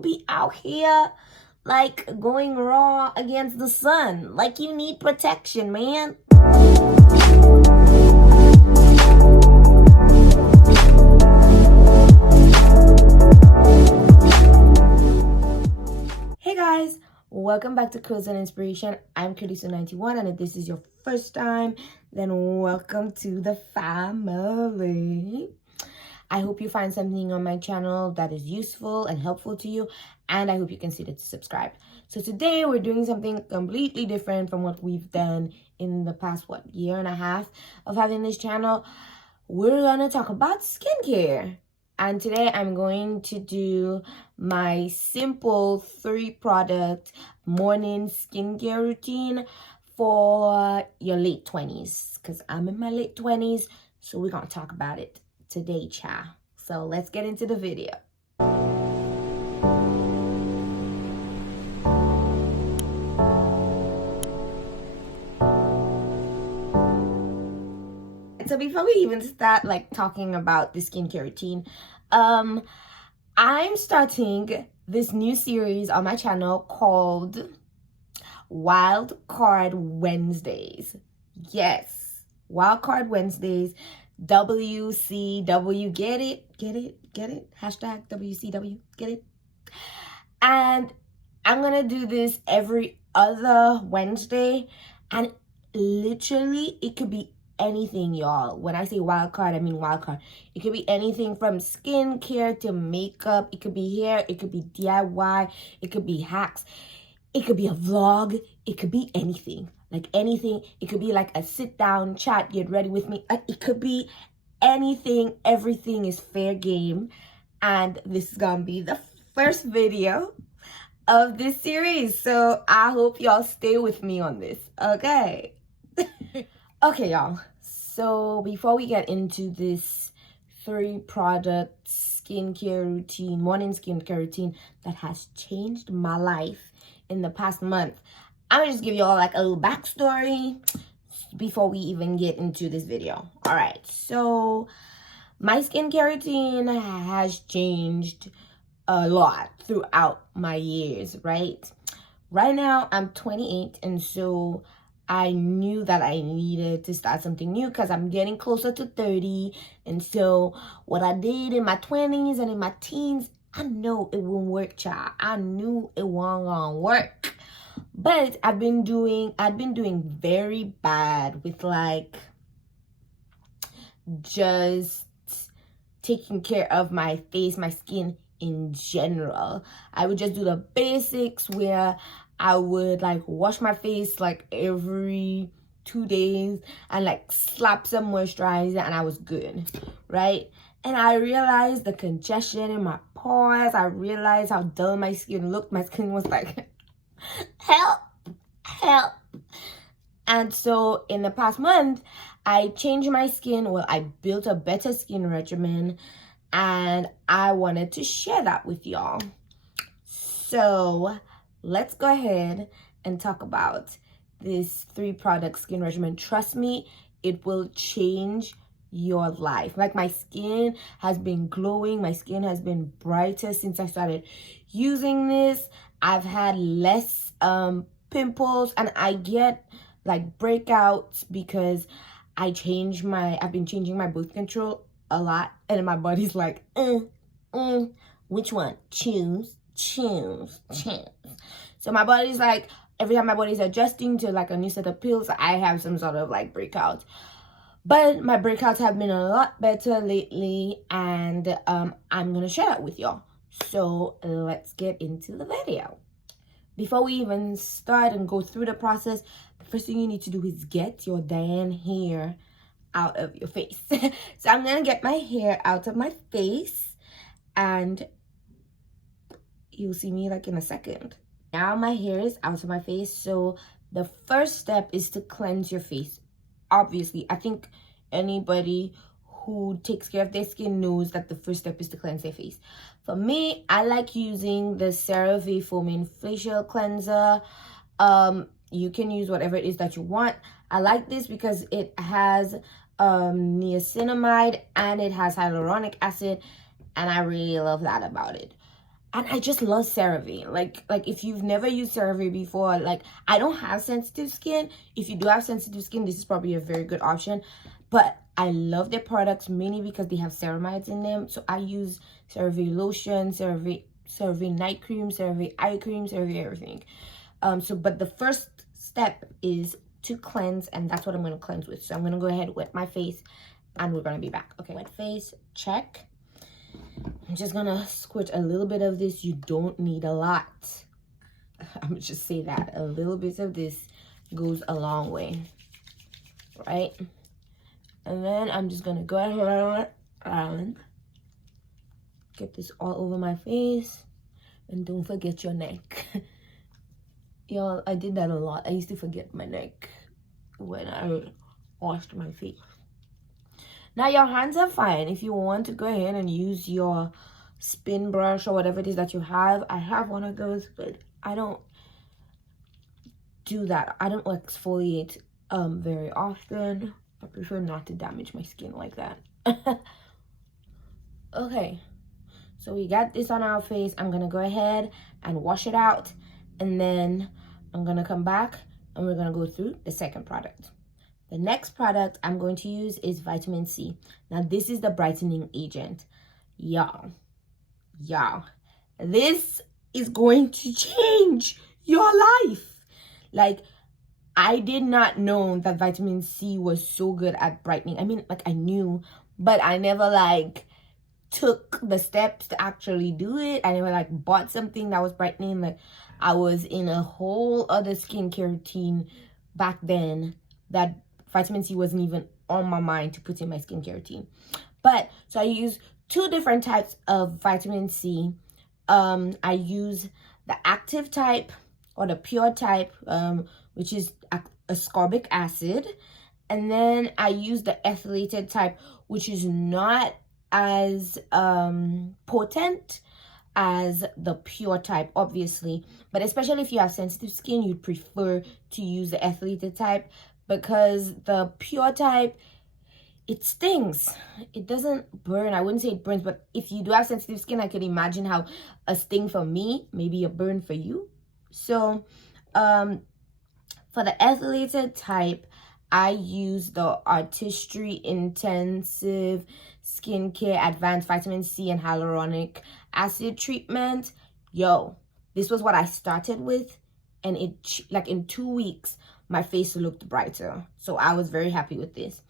don't be out here like going raw against the sun. Like, you need protection, man. Hey guys, welcome back to Curls and Inspiration. I'm CURLYSU91, and if this is your first time, then welcome to the family. I hope you find something on my channel that is useful and helpful to you, and I hope you consider to subscribe. So today we're doing something completely different from what we've done in the past, year and a half of having this channel. We're gonna talk about skincare. And today I'm going to do my simple 3-product morning skincare routine for your late 20s. Because I'm in my late 20s, so we're gonna talk about it today, child. So let's get into the video. So before we even start talking about the skincare routine, I'm starting this new series on my channel called Wild Card Wednesdays. Yes, Wild Card Wednesdays. WCW, get it? Hashtag WCW, get it? And I'm gonna do this every other Wednesday, and literally it could be anything, y'all. When I say wild card, I mean wild card. It could be anything from skincare to makeup. It could be hair. It could be DIY. It could be hacks. It could be a vlog. It could be anything. Anything. It could be like a sit down chat, get ready with me. It could be anything. Everything is fair game. And this is gonna be the first video of this series. So I hope y'all stay with me on this. Okay. Okay, y'all. So before we get into this 3-product skincare routine, morning skincare routine that has changed my life in the past month, I'm gonna just give you all a little backstory before we even get into this video. All right, so my skincare routine has changed a lot throughout my years, right? Right now, I'm 28, and so I knew that I needed to start something new because I'm getting closer to 30. And so what I did in my 20s and in my teens, I know it won't work, child. I knew it wasn't gonna work. But I've been doing very bad with just taking care of my face, my skin in general. I would just do the basics where I would wash my face every 2 days and slap some moisturizer, and I was good, right? And I realized the congestion in my pores. I realized how dull my skin looked. My skin was help. And so in the past month, I changed my skin. Well, I built a better skin regimen, and I wanted to share that with y'all. So let's go ahead and talk about this 3-product skin regimen. Trust me, it will change your life. My skin has been glowing. My skin has been brighter since I started using this. I've had less pimples, and I get breakouts because I've been changing my birth control a lot, and my body's which one? Choose. So my body's every time my body's adjusting to a new set of pills, I have some sort of breakouts. But my breakouts have been a lot better lately, and I'm gonna share that with y'all. So let's get into the video. Before we even start and go through the process, the first thing you need to do is get your damn hair out of your face. So I'm gonna get my hair out of my face, and you'll see me in a second. Now my hair is out of my face, so the first step is to cleanse your face. Obviously, I think anybody who takes care of their skin knows that the first step is to cleanse their face. For me, I like using the CeraVe Foaming Facial Cleanser. You can use whatever it is that you want. I like this because it has niacinamide and it has hyaluronic acid, and I really love that about it. And I just love CeraVe. Like if you've never used CeraVe before, like, I don't have sensitive skin. If you do have sensitive skin, this is probably a very good option. But I love their products mainly because they have ceramides in them. So I use CeraVe lotion, CeraVe night cream, CeraVe eye cream, CeraVe everything. But the first step is to cleanse, and that's what I'm going to cleanse with. So I'm going to go ahead, wet my face, and we're going to be back. Okay, wet face, check. I'm just gonna squirt a little bit of this. You don't need a lot. I'm gonna just say that a little bit of this goes a long way, right? And then I'm just gonna go ahead and get this all over my face. And don't forget your neck. Y'all, I did that a lot. I used to forget my neck when I washed my face. Now your hands are fine. If you want to go ahead and use your spin brush or whatever it is that you have, I have one of those, but I don't do that. I don't exfoliate very often. I prefer not to damage my skin like that. Okay, so we got this on our face. I'm gonna go ahead and wash it out, and then I'm gonna come back and we're gonna go through the second product. The next product I'm going to use is vitamin C. Now, this is the brightening agent. Y'all, this is going to change your life. Like, I did not know that vitamin C was so good at brightening. I mean, like, I knew, but I never, like, took the steps to actually do it. I never, like, bought something that was brightening. Like, I was in a whole other skincare routine back then that vitamin C wasn't even on my mind to put in my skincare routine. But so I use two different types of vitamin C. I use the active type or the pure type, which is ascorbic acid. And then I use the ethylated type, which is not as potent as the pure type, obviously. But especially if you have sensitive skin, you'd prefer to use the ethylated type, because the pure type, it stings. It doesn't burn. I wouldn't say it burns, but if you do have sensitive skin, I could imagine how a sting for me, maybe a burn for you. So for the ethylated type, I use the Artistry Intensive Skincare Advanced Vitamin C and Hyaluronic Acid Treatment. Yo, this was what I started with, and it, like, in 2 weeks, my face looked brighter. So I was very happy with this.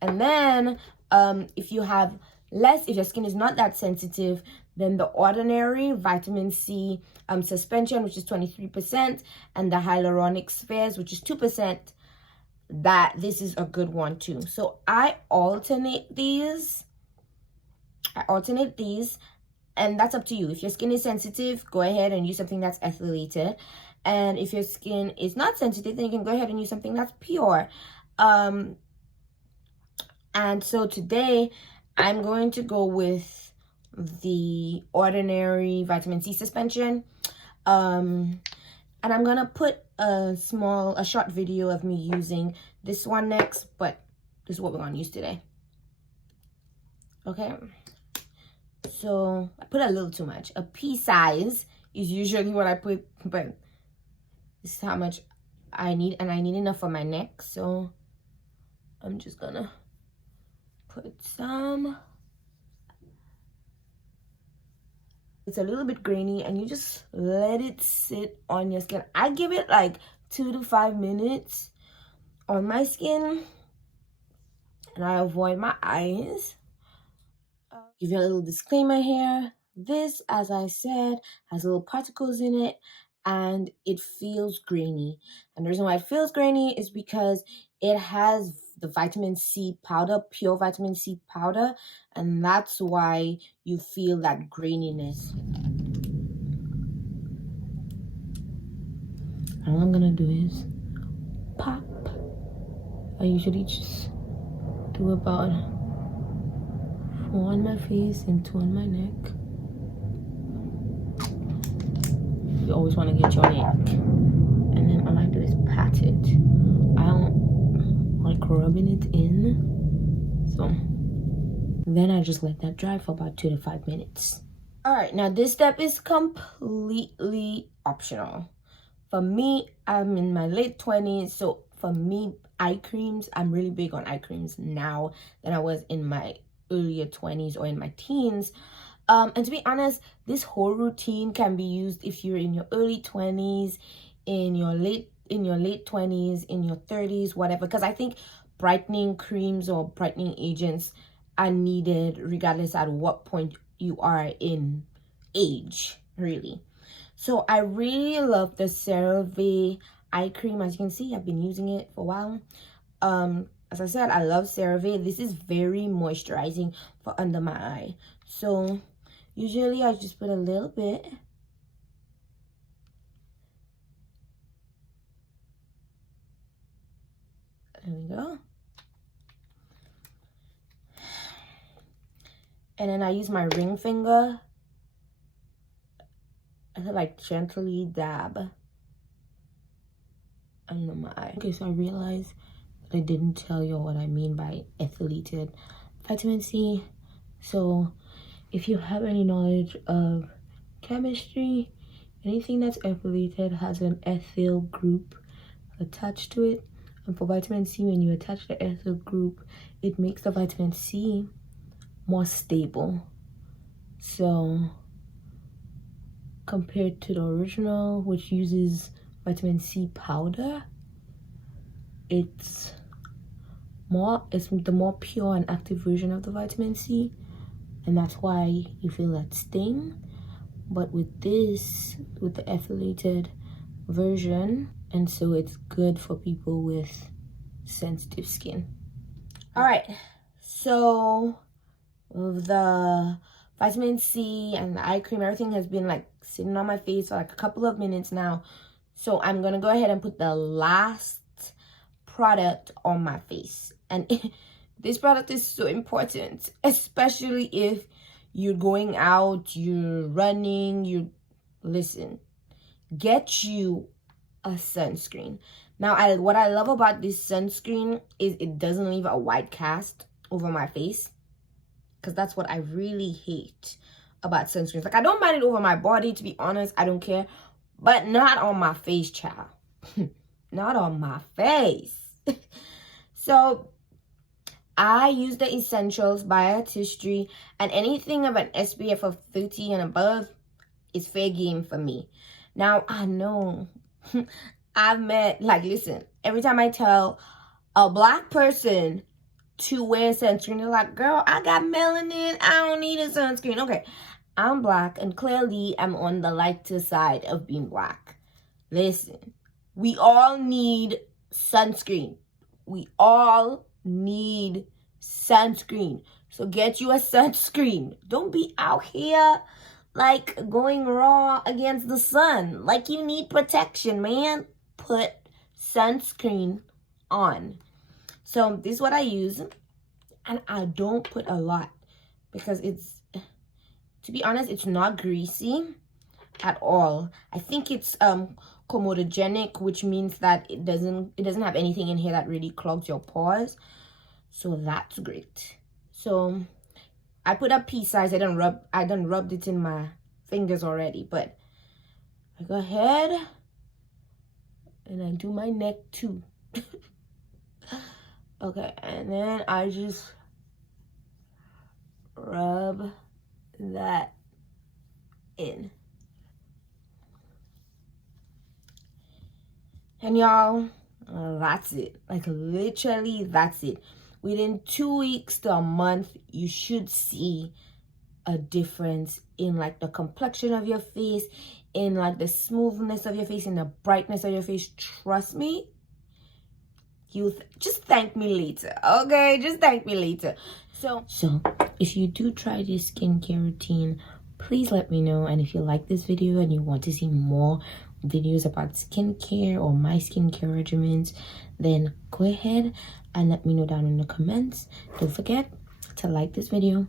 And then if you have less, if your skin is not that sensitive, then the ordinary vitamin C suspension, which is 23%, and the hyaluronic spheres, which is 2%, that this is a good one too. So I alternate these, and that's up to you. If your skin is sensitive, go ahead and use something that's ethylated. And if your skin is not sensitive, then you can go ahead and use something that's pure. And so today, I'm going to go with the ordinary vitamin C suspension. And I'm going to put a short video of me using this one next, but this is what we're going to use today. Okay. So I put a little too much. A pea size is usually what I put, but this is how much I need, and I need enough for my neck. So I'm just gonna put some. It's a little bit grainy, and you just let it sit on your skin. I give it like 2 to 5 minutes on my skin, and I avoid my eyes. Give you a little disclaimer here. This, as I said, has little particles in it, and it feels grainy. And the reason why it feels grainy is because it has the vitamin C powder, pure vitamin C powder, and that's why you feel that graininess. And what I'm gonna do is pop. I usually just do about 4 on my face and 2 on my neck. You always want to get your neck. And then all I do is pat it. I don't like rubbing it in. So then I just let that dry for about 2 to 5 minutes. All right, now this step is completely optional. For me, I'm in my late 20s, so for me, eye creams, I'm really big on eye creams now than I was in my earlier 20s or in my teens. And to be honest, this whole routine can be used if you're in your early 20s, in your late 20s, in your 30s, whatever, because I think brightening creams or brightening agents are needed regardless at what point you are in age, really. So I really love the CeraVe eye cream. As you can see, I've been using it for a while. As I said, I love CeraVe. This is very moisturizing for under my eye. So usually I just put a little bit. There we go. And then I use my ring finger. I like gently dab under my eye. Okay, so I realized I didn't tell you what I mean by ethylated vitamin C. So if you have any knowledge of chemistry, anything that's ethylated has an ethyl group attached to it. And for vitamin C, when you attach the ethyl group, it makes the vitamin C more stable. So compared to the original, which uses vitamin C powder, it's the more pure and active version of the vitamin C, and that's why you feel that sting. But with this, with the ethylated version, and so it's good for people with sensitive skin. All right, so the vitamin C and the eye cream, everything has been like sitting on my face for like a couple of minutes now. So I'm gonna go ahead and put the last product on my face. And this product is so important, especially if you're going out, you're running, listen, get you a sunscreen. Now, what I love about this sunscreen is it doesn't leave a white cast over my face, because that's what I really hate about sunscreens. Like, I don't mind it over my body, to be honest, I don't care, but not on my face, child. Not on my face. So I use the Essentials by Artistry, and anything of an SPF of 30 and above is fair game for me. Now, I know I've met, like, listen, every time I tell a black person to wear sunscreen, they're like, girl, I got melanin, I don't need a sunscreen. Okay, I'm black, and clearly I'm on the lighter side of being black. Listen, we all need sunscreen. We all need sunscreen. So get you a sunscreen. Don't be out here like going raw against the sun. Like, you need protection, man. Put sunscreen on. So this is what I use, and I don't put a lot because it's, to be honest, it's not greasy at all. I think it's comedogenic, which means that it doesn't have anything in here that really clogs your pores. So that's great. So I put a pea size. I done rubbed it in my fingers already, but I go ahead and I do my neck too. Okay, and then I just rub that in. And y'all, that's it. Like, literally, that's it. Within 2 weeks to a month, you should see a difference in, like, the complexion of your face, in, like, the smoothness of your face, in the brightness of your face. Trust me. Just thank me later, okay? Just thank me later. So if you do try this skincare routine, please let me know. And if you like this video and you want to see more videos about skincare or my skincare regimens, then go ahead and let me know down in the comments. Don't forget to like this video,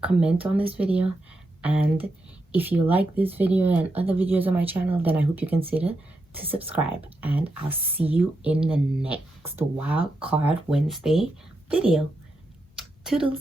comment on this video, and if you like this video and other videos on my channel, then I hope you consider to subscribe, and I'll see you in the next Wild Card Wednesday video. Toodles.